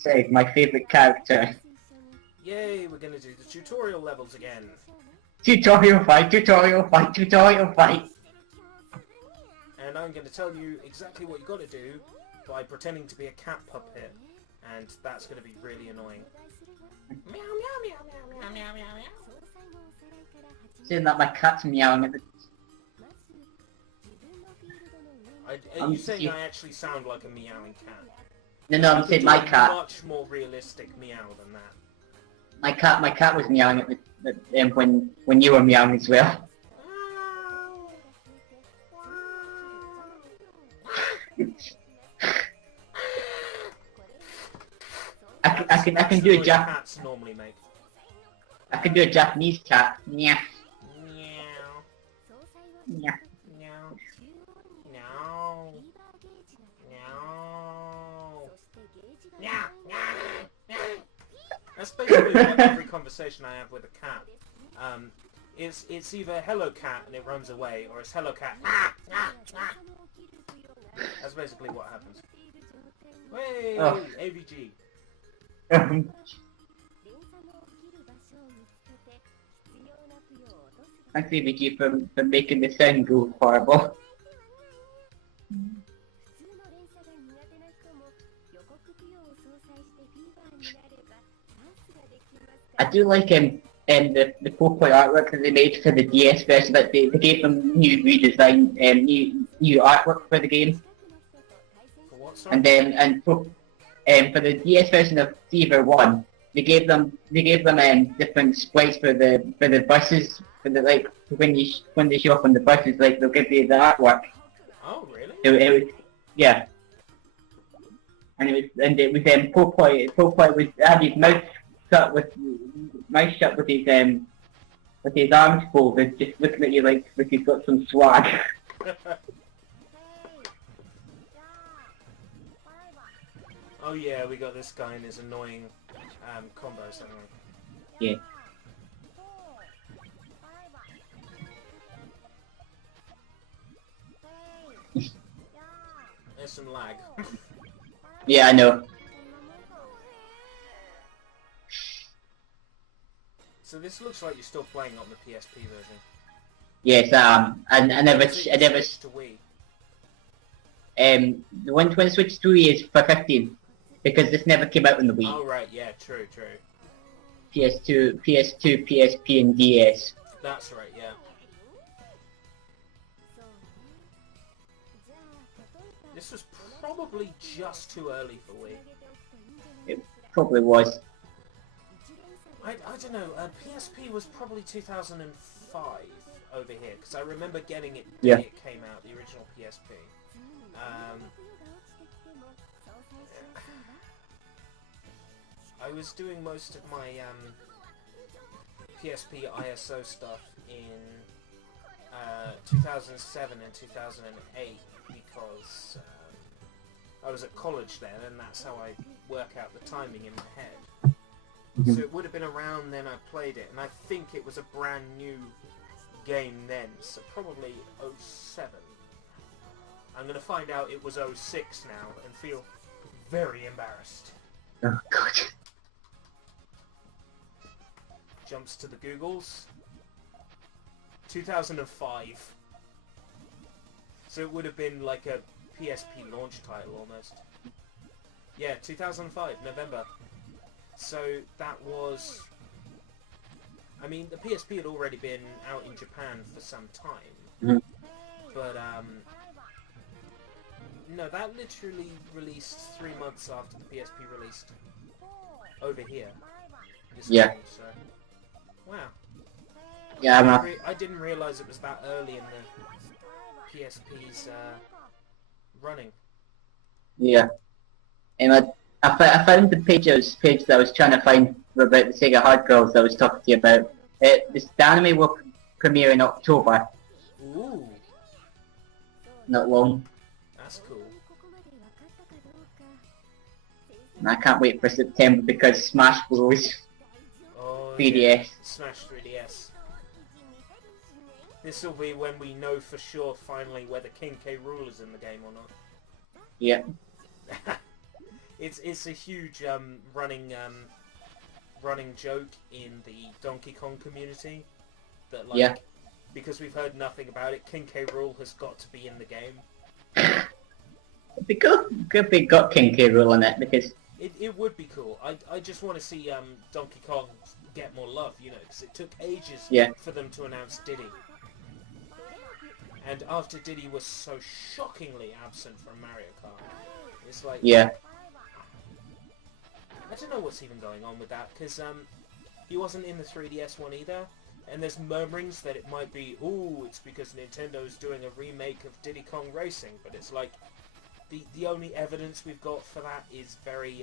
Said my favourite character. Yay, we're gonna do the tutorial levels again. Tutorial fight, tutorial fight, tutorial fight. And I'm gonna tell you exactly what you gotta do by pretending to be a cat puppet. And that's gonna be really annoying. Meow, meow, meow, meow, meow, meow, meow, meow. Saying that my cat's meowing at the... Are you saying I actually sound like a meowing cat? No, I'm saying my cat. Much more realistic meow than that. My cat was meowing at the when you were meowing as well. I can do a cats normally make. I can do a Japanese cat. Meow. Meow. Meow. Meow. Meow. Meow. Meow. That's basically what every conversation I have with a cat. It's either hello cat and it runs away, or it's hello cat. That's basically what happens. Hey, oh. AVG. Thanks AVG for making the sound go horrible. I do like the Popoy artwork that they made for the DS version. That they gave them new redesign, new artwork for the game. For what, sorry? And then for the DS version of Fever 1, they gave them different sprites for the buses, for the like when they show up on the buses, like they'll give you the artwork. Oh really? It was yeah. And it was Popoy was had his mouth shut with his arms folded, just looking at you like he's got some swag. Oh yeah, we got this guy and his annoying combos, haven't we? Yeah. There's some lag. Yeah, I know. So this looks like you're still playing on the PSP version. Yes, I never switched to Wii. The one when switched to Wii is for 15 because this never came out on the Wii. Oh right, yeah, true. PS2, PSP, and DS. That's right, yeah. This was probably just too early for Wii. It probably was. I don't know, PSP was probably 2005 over here, because I remember getting it the day it came out, the original PSP. I was doing most of my PSP ISO stuff in 2007 and 2008 because I was at college then, and that's how I work out the timing in my head. Mm-hmm. So it would have been around then I played it, and I think it was a brand new game then, so probably 07. I'm going to find out it was 06 now and feel very embarrassed. Oh god. Jumps to the Googles. 2005. So it would have been like a PSP launch title almost. Yeah, 2005, November. So that was... I mean, the PSP had already been out in Japan for some time. Mm-hmm. But, no, that literally released 3 months after the PSP released over here. Yeah. Game, so. Wow. Yeah, I didn't realise it was that early in the PSP's running. Yeah. And I found the page that I was trying to find about the Sega Hard Girls that I was talking to you about. The anime will premiere in October. Ooh. Not long. That's cool. And I can't wait for September because Smash Bros. Oh, 3DS. Yeah. Smash 3DS. This will be when we know for sure finally whether King K. Rool is in the game or not. Yeah. It's a huge running joke in the Donkey Kong community that like Yeah. because we've heard nothing about it, King K. Rool has got to be in the game. It'd be cool if they got King K. Rool in it, because It would be cool. I just want to see Donkey Kong get more love, you know, because it took ages Yeah. for them to announce Diddy. And after Diddy was so shockingly absent from Mario Kart, it's like, yeah, I don't know what's even going on with that, because he wasn't in the 3DS one either, and there's murmurings that it might be, ooh, it's because Nintendo's doing a remake of Diddy Kong Racing, but it's like, the only evidence we've got for that is very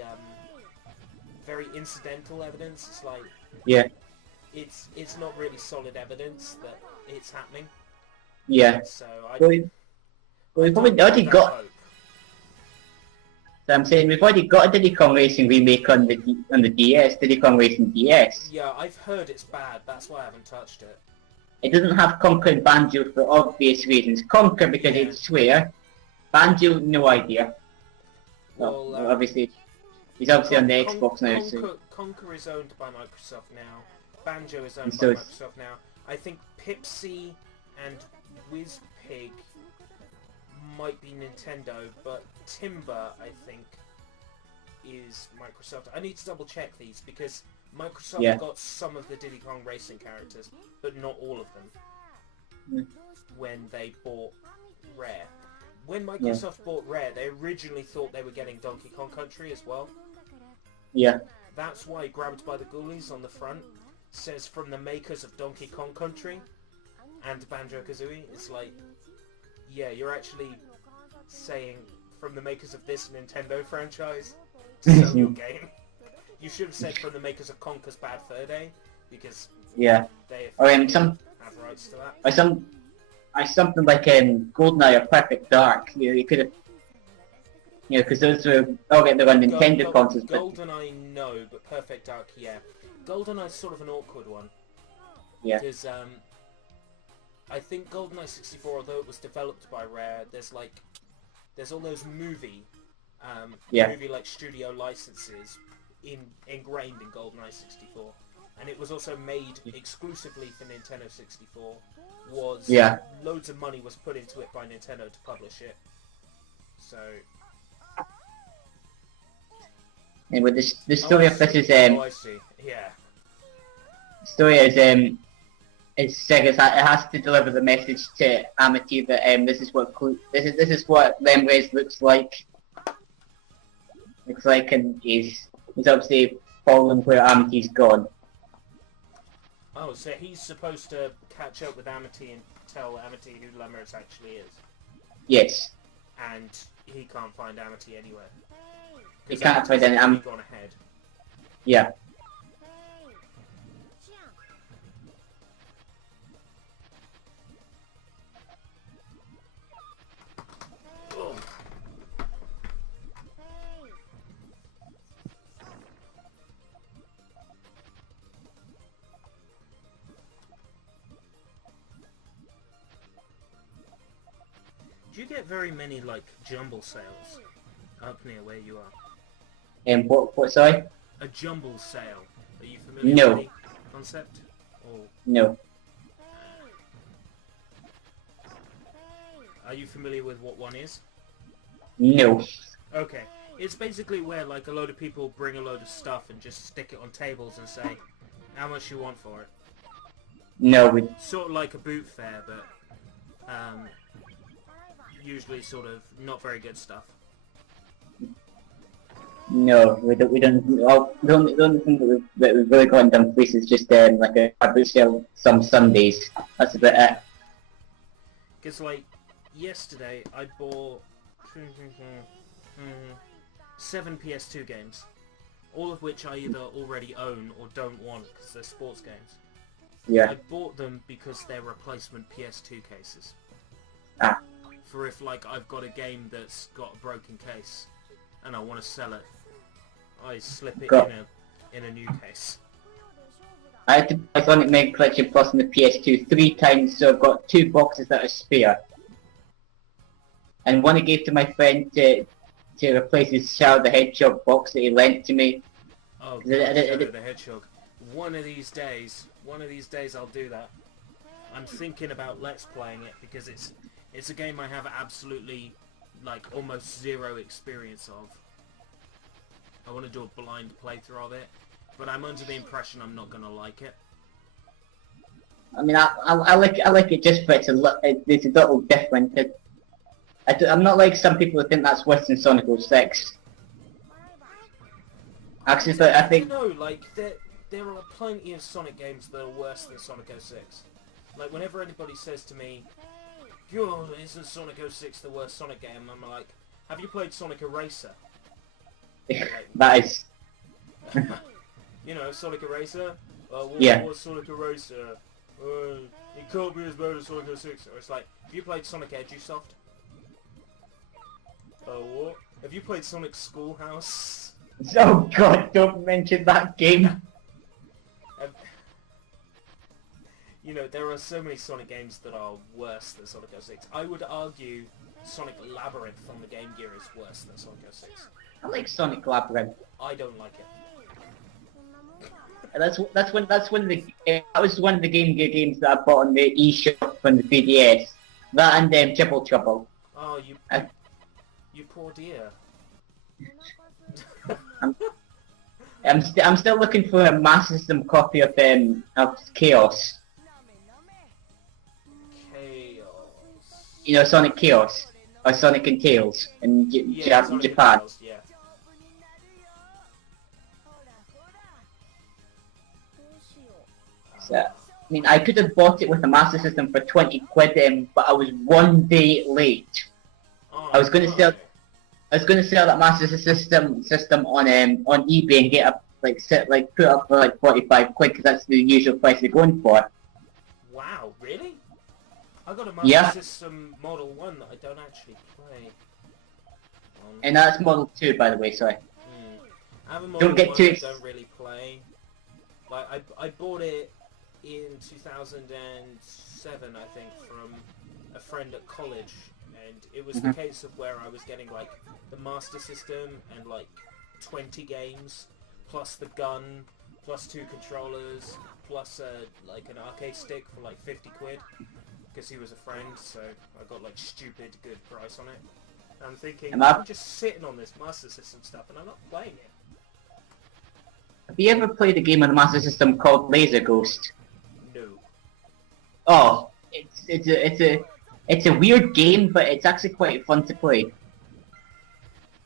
incidental evidence. It's like, yeah, it's not really solid evidence that it's happening. yeah. So We've already got. hope. So I'm saying we've already got a Diddy Kong Racing remake on the DS, Diddy Kong Racing DS. Yeah, I've heard it's bad. That's why I haven't touched it. It doesn't have Conker and Banjo for obvious reasons. Conker because Yeah. he'd swear. Banjo, no idea. Well, Well, obviously, he's obviously on the Con- Xbox now, Conker, so Conker is owned by Microsoft now. Banjo is owned And by so Microsoft now. I think Pipsy and WizPig might be Nintendo, but Timber, I think, is Microsoft. I need to double check these because Microsoft Yeah. got some of the Diddy Kong Racing characters, but not all of them. Mm. When they bought Rare. When Microsoft bought Rare, they originally thought they were getting Donkey Kong Country as well. yeah, That's why Grabbed by the Ghoulies on the front says from the makers of Donkey Kong Country and Banjo-Kazooie. It's like, yeah, you're actually saying from the makers of this Nintendo franchise to sell your game. You should have said from the makers of Conker's Bad Fur Day, because yeah. they Or have rights to that. or something like GoldenEye or Perfect Dark. You could have, because those were all getting their own Nintendo consoles. But GoldenEye, no, but Perfect Dark, yeah. GoldenEye's sort of an awkward one. yeah, Because, I think GoldenEye 64, although it was developed by Rare, there's all those movie like studio licenses ingrained in GoldenEye 64. And it was also made exclusively for Nintendo 64. Loads of money was put into it by Nintendo to publish it. So... and with the story of this is I see. Yeah. story is Sega's it has to deliver the message to Amity that this is what Lemrez looks like. And he's obviously following where Amity's gone. Oh, so he's supposed to catch up with Amity and tell Amity who Lemrez actually is. Yes. And he can't find Amity anywhere. He can't find any Amity's gone ahead. Yeah. Ugh. Do you get very many, like, jumble sales up near where you are? And what? Sorry? A jumble sale. Are you familiar No. with the concept? Or No. are you familiar with what one is? No. Okay. It's basically where, like, a load of people bring a load of stuff and just stick it on tables and say, how much you want for it. No. Sort of like a boot fair, but, usually sort of not very good stuff. No. We don't. Oh, the only thing that we've really got in Dumfries is just like a boot sale some Sundays. That's about it. Because, like, yesterday I bought 7 PS2 games, all of which I either already own or don't want because they're sports games. Yeah. I bought them because they're replacement PS2 cases. Ah. For if, like, I've got a game that's got a broken case and I want to sell it, I slip it in a new case. I had to buy Sonic Mega Collection Plus on the PS2 3 times, so I've got 2 boxes that are spare. And one I gave to my friend to replace his Shadow the Hedgehog box that he lent to me. Oh, God, Shadow the Hedgehog. One of these days I'll do that. I'm thinking about Let's Playing it because it's a game I have absolutely, like, almost zero experience of. I want to do a blind playthrough of it, but I'm under the impression I'm not gonna like it. I mean, I like it just for it's a little different. I'm not like some people who think that's worse than Sonic 06. Actually, but I think no, like there are plenty of Sonic games that are worse than Sonic 06. Like whenever anybody says to me, "Yo, isn't Sonic 06 the worst Sonic game?" I'm like, "Have you played Sonic Eraser?" Like, that is. You know, Sonic Eraser? Yeah. What's Sonic Eraser? It can't be as bad as Sonic 06. Or it's like, have you played Sonic Edusoft? What? Have you played Sonic Schoolhouse? Oh God! Don't mention that game. You know, there are so many Sonic games that are worse than Sonic 06. I would argue Sonic Labyrinth on the Game Gear is worse than Sonic 06. I like Sonic Labyrinth. I don't like it. That was one of the Game Gear games that I bought on the eShop from the 3DS. That and Triple Trouble. Oh, you poor dear. I'm still looking for a Master System copy of Chaos. You know, Sonic Chaos or Sonic and Tails in Sonic Japan. Tails, yeah. So, I mean, I could have bought it with a Master System for 20 quid, but I was one day late. Oh, I was going to sell that Master System on eBay and get up put up for like 45 quid because that's the usual price they're going for. Wow, really? I got a Master System Model 1 that I don't actually play. And that's Model 2, by the way. Sorry. I have a Model 1 that I don't really play. Like I bought it in 2007, I think, from a friend at college, and it was the case of where I was getting like the Master System and like 20 games, plus the gun, plus 2 controllers, plus like an arcade stick for like 50 quid, because he was a friend, so I got like stupid good price on it. And I'm thinking, I'm just sitting on this Master System stuff and I'm not playing it. Have you ever played a game on the Master System called Laser Ghost? No. Oh, it's a weird game, but it's actually quite fun to play.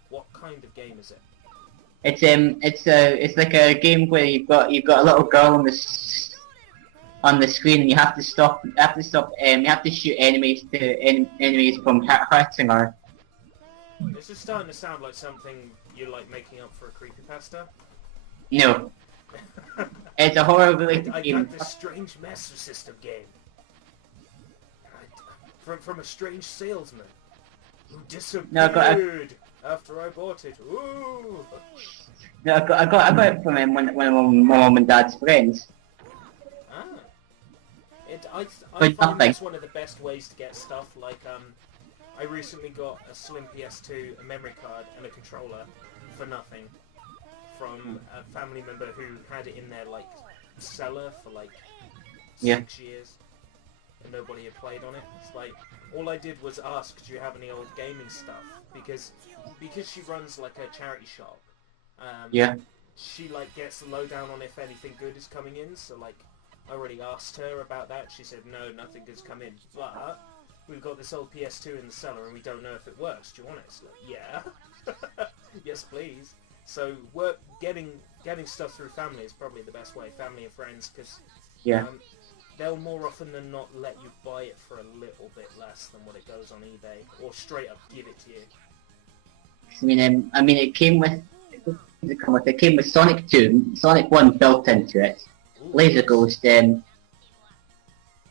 What kind of game is it? It's like a game where you've got a little girl on the screen, and you have to shoot enemies from hurting her. This is starting to sound like something you're like making up for a creepypasta. No. It's a horror-related game. I got this strange Master System game. From a strange salesman who disappeared after I bought it. Ooh. No, I got it from one of my mum and dad's friends. I find that's one of the best ways to get stuff. Like, I recently got a slim PS2, a memory card, and a controller for nothing from a family member who had it in their like cellar for like 6 years, and nobody had played on it. It's like all I did was ask, "Do you have any old gaming stuff?" Because she runs like a charity shop. She like gets the lowdown on if anything good is coming in. So like, I already asked her about that. She said no, nothing good's come in, but we've got this old PS2 in the cellar and we don't know if it works. Do you want it? It's like, yeah. Yes, please. So getting stuff through family is probably the best way, family and friends, because they'll more often than not let you buy it for a little bit less than what it goes on eBay, or straight up give it to you. I mean, it came with Sonic 2, Sonic 1 built into it, Ooh, Laser Ghost,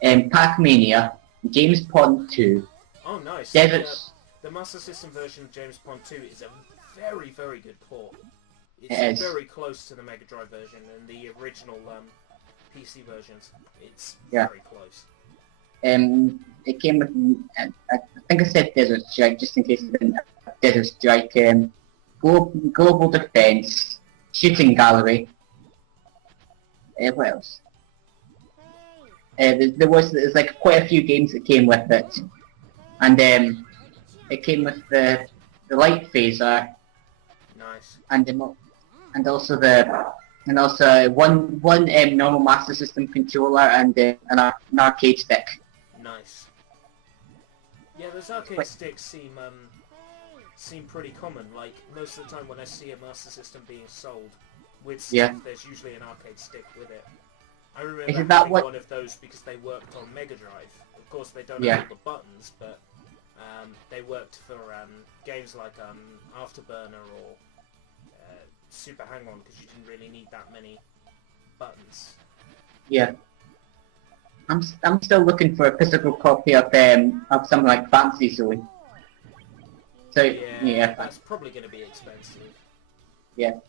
Pac-Mania, James Pond 2. Oh, nice. The Master System version of James Pond 2 is a very, very good port. It's very close to the Mega Drive version and the original PC versions. It's very close. It came with, I think I said Desert Strike just in case you didn't Desert Strike, Global Defense, Shooting Gallery. What else? There's like quite a few games that came with it, and it came with the light phaser. Nice. And also one normal Master System controller and an arcade stick. Nice. Yeah, those arcade sticks seem pretty common. Like most of the time when I see a Master System being sold with stuff, there's usually an arcade stick with it. I remember having one of those because they worked on Mega Drive. Of course, they don't have all the buttons, but they worked for games like Afterburner or Super Hang-On because you didn't really need that many buttons. Yeah. I'm still looking for a physical copy of something like Fantasy Zone. So yeah, that's probably going to be expensive. Yeah.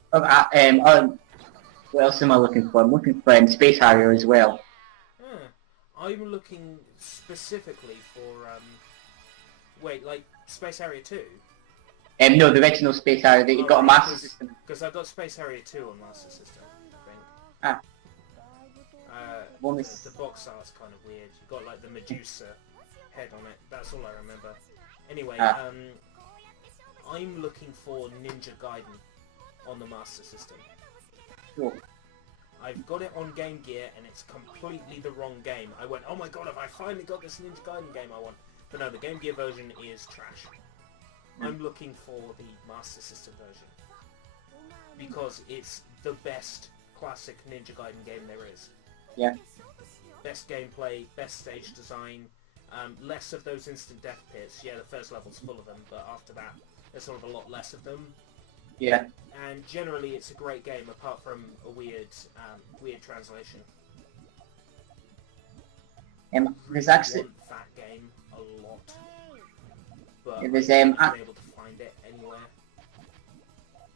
What else am I looking for? I'm looking for Space Harrier as well. I'm looking specifically for wait, like Space Harrier 2? No, the original Space Harrier that you got a Master System. Because I got Space Harrier 2 on Master System, I think. Ah. The box art's kind of weird. You got like the Medusa head on it. That's all I remember. Anyway, I'm looking for Ninja Gaiden on the Master System. Sure. I've got it on Game Gear and it's completely the wrong game. I went, oh my god, have I finally got this Ninja Gaiden game I want? But no, the Game Gear version is trash. I'm looking for the Master System version. Because it's the best classic Ninja Gaiden game there is. Yeah. Best gameplay, best stage design, less of those instant death pits. Yeah, the first level's full of them, but after that, there's sort of a lot less of them. Yeah. And generally, it's a great game, apart from a weird translation. There's actually... I want that game a lot, but there's I'm not able to find it anywhere.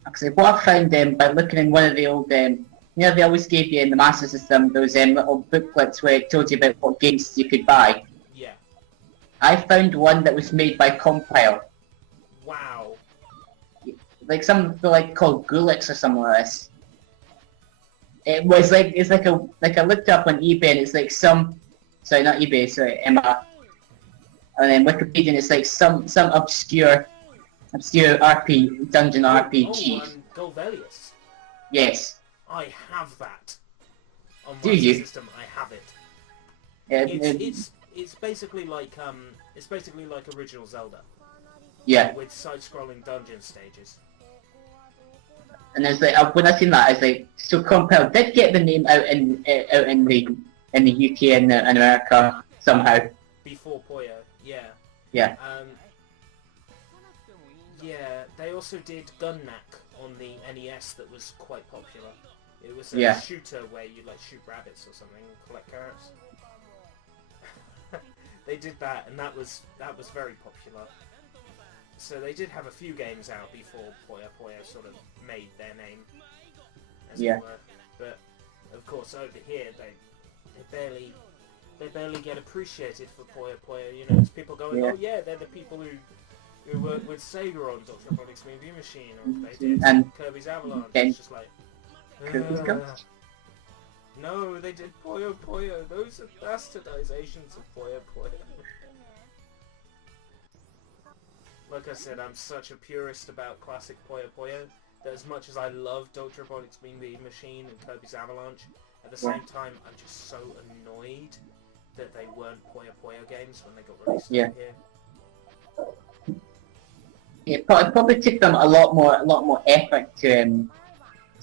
Actually, what I found by looking in one of the old, they always gave you in the Master System those little booklets where it told you about what games you could buy. Yeah. I found one that was made by Compile. Wow. Like some called Gulix or something like this. It was like I looked up on eBay and it's like sorry, not eBay, sorry, Emma. And then Wikipedia and it's like some obscure dungeon RPG. Oh, Golvelius. Yes. I have that. On Do my you? system, I have it. It's basically like original Zelda. Yeah. With side-scrolling dungeon stages. And it's like when I seen that, I was like, so Compile did get the name out in the UK and America somehow. Before Puyo, yeah. Yeah. Yeah, they also did Gunnak on the NES that was quite popular. It was a shooter where you like shoot rabbits or something and collect carrots. They did that, and that was very popular. So they did have a few games out before Puyo sort of made their name, as it were. But of course, over here they barely get appreciated for Puyo. You know, it's people going, oh yeah, they're the people who worked with Sega on Dr. Robotnik's Movie Machine, or they did Kirby's Avalanche. It's just like, no, they did Puyo. Those are bastardizations of Puyo. Like I said, I'm such a purist about classic Puyo that as much as I love Dr. Robotnik's Movie Machine and Kirby's Avalanche, at the same time, I'm just so annoyed that they weren't Puyo games when they got released over here. Yeah, it probably took them a lot more effort to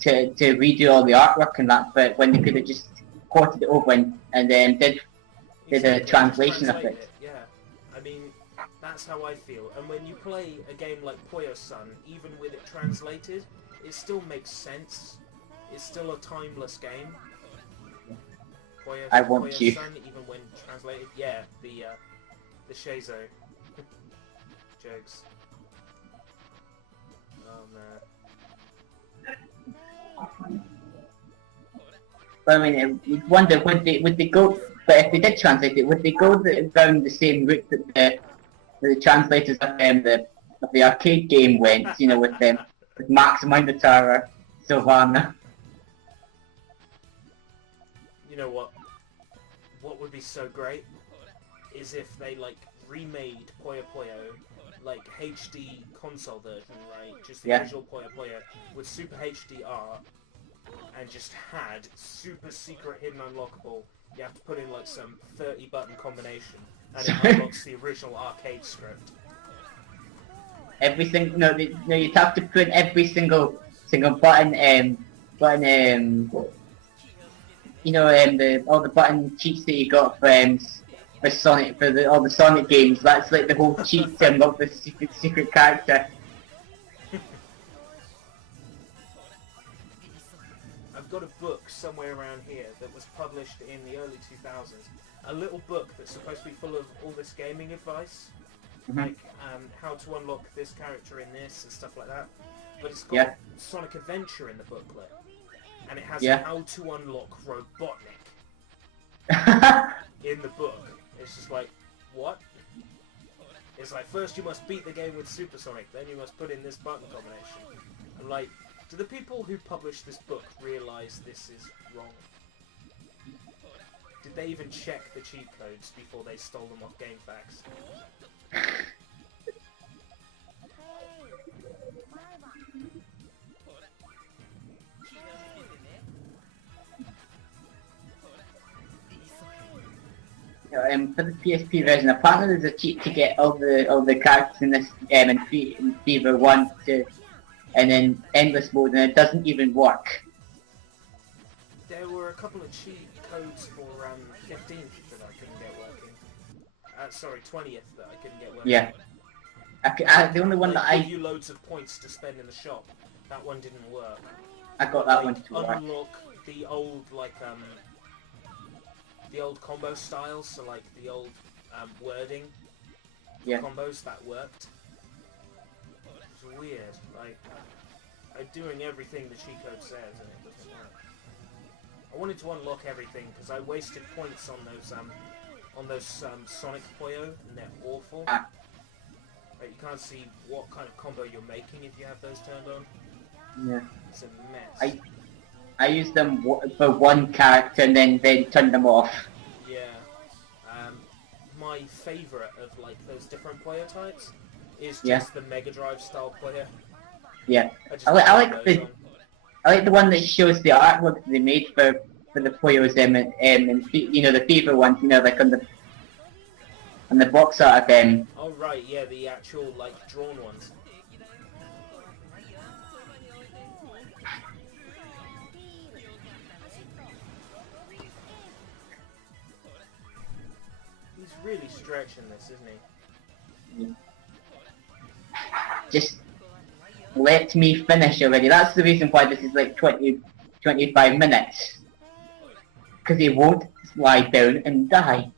redo all the artwork and that, but when they could have just ported it over and then did a translation of it. Yeah, I mean, that's how I feel. And when you play a game like Puyo Sun, even with it translated, it still makes sense. It's still a timeless game. Puyo Sun, even when translated, the Shazo jokes. Oh man. But I mean, you wonder would they go? But if they did translate it, would they go down the same route that the translators of of the arcade game went, you know, with them, with Max Minotaur, Sylvana. You know what? What would be so great is if they like remade Puyo Puyo, like HD console version, right? Just the original Puyo Puyo with super HD art, and just had super secret hidden unlockable. You have to put in like some 30 button combination, and it unlocks the original arcade script. Everything, no, you'd have to put every single button, you know, all the button cheats that you got for Sonic, for all the Sonic games. That's like the whole cheat to unlock the secret character. I've got a book somewhere around here that was published in the early 2000s. A little book that's supposed to be full of all this gaming advice, like how to unlock this character in this and stuff like that. But it's got Sonic Adventure in the booklet, and it has how to unlock Robotnik in the book. It's just like, what? It's like, first you must beat the game with Super Sonic, then you must put in this button combination. I'm like, do the people who published this book realise this is wrong? Did they even check the cheat codes before they stole them off GameFAQs? For the PSP version, apparently there's a cheat to get all the characters in this in Fever 1 to, and then endless mode, and it doesn't even work. There were a couple of cheat codes for 15th that I couldn't get working. Sorry, 20th that I couldn't get working. Yeah. The only one that I give you loads of points to spend in the shop. That one didn't work. I got that one to work. Unlock the old the old combo styles, so like the old wording combos that worked. It's weird. Like I'm doing everything the cheat code says, and it doesn't work. I wanted to unlock everything because I wasted points on those Sonic Puyo, and they're awful. Like, you can't see what kind of combo you're making if you have those turned on. Yeah. It's a mess. I used them for one character and then turned them off. Yeah. My favourite of like those different Puyo types is just the Mega Drive style Puyo. Yeah. I like the one that shows the artwork they made for the Puyos and you know, the Fever ones, you know, like on the box art of them. Oh right, yeah, the actual like drawn ones. He's really stretching this, isn't he? Just let me finish already. That's the reason why this is like 25 minutes. Because he won't lie down and die.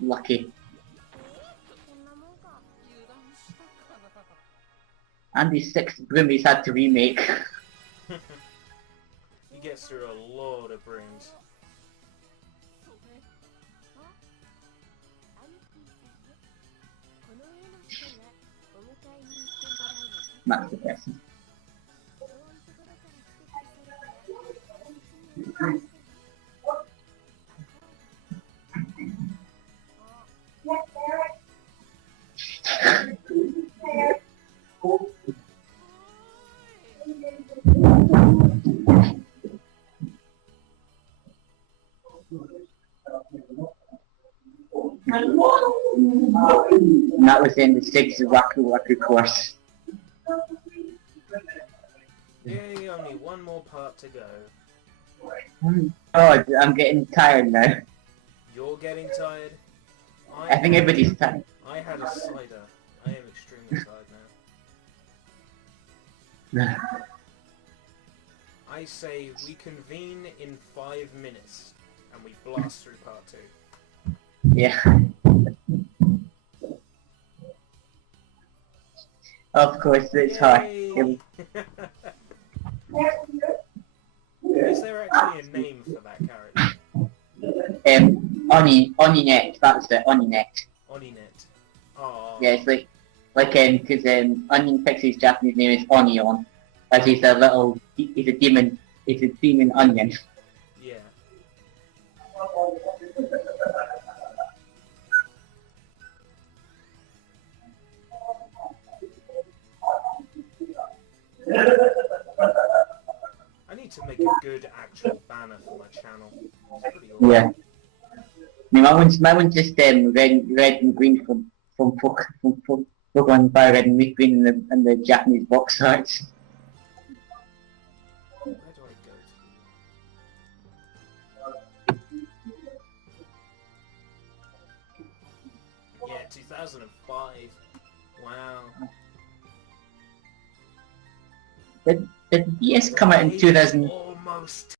Lucky. And these 6 broomies had to remake. He gets through a lot of brooms. That's the person. And that was in the 6th Waku Waku course. Yay, only one more part to go. Oh, I'm getting tired now. You're getting tired? I think everybody's tired. I had a cider. I am extremely tired now. I say we convene in 5 minutes and we blast through part 2. Yeah. Of course, it's hard. Is there actually a name for that character? Oninet, that's it, Oninet. Oninet. Oh. Yeah, it's because Onion Pixie's Japanese name is Onion, as he's a demon onion. Yeah. I need to make a good actual banner for my channel. It's pretty awesome. Yeah. I mean, my one's just red and green from Pokemon Fire Red and Green in the Japanese box arts. Where do I go to? Yeah, 2005. Wow. Did DS come out in 2000? Almost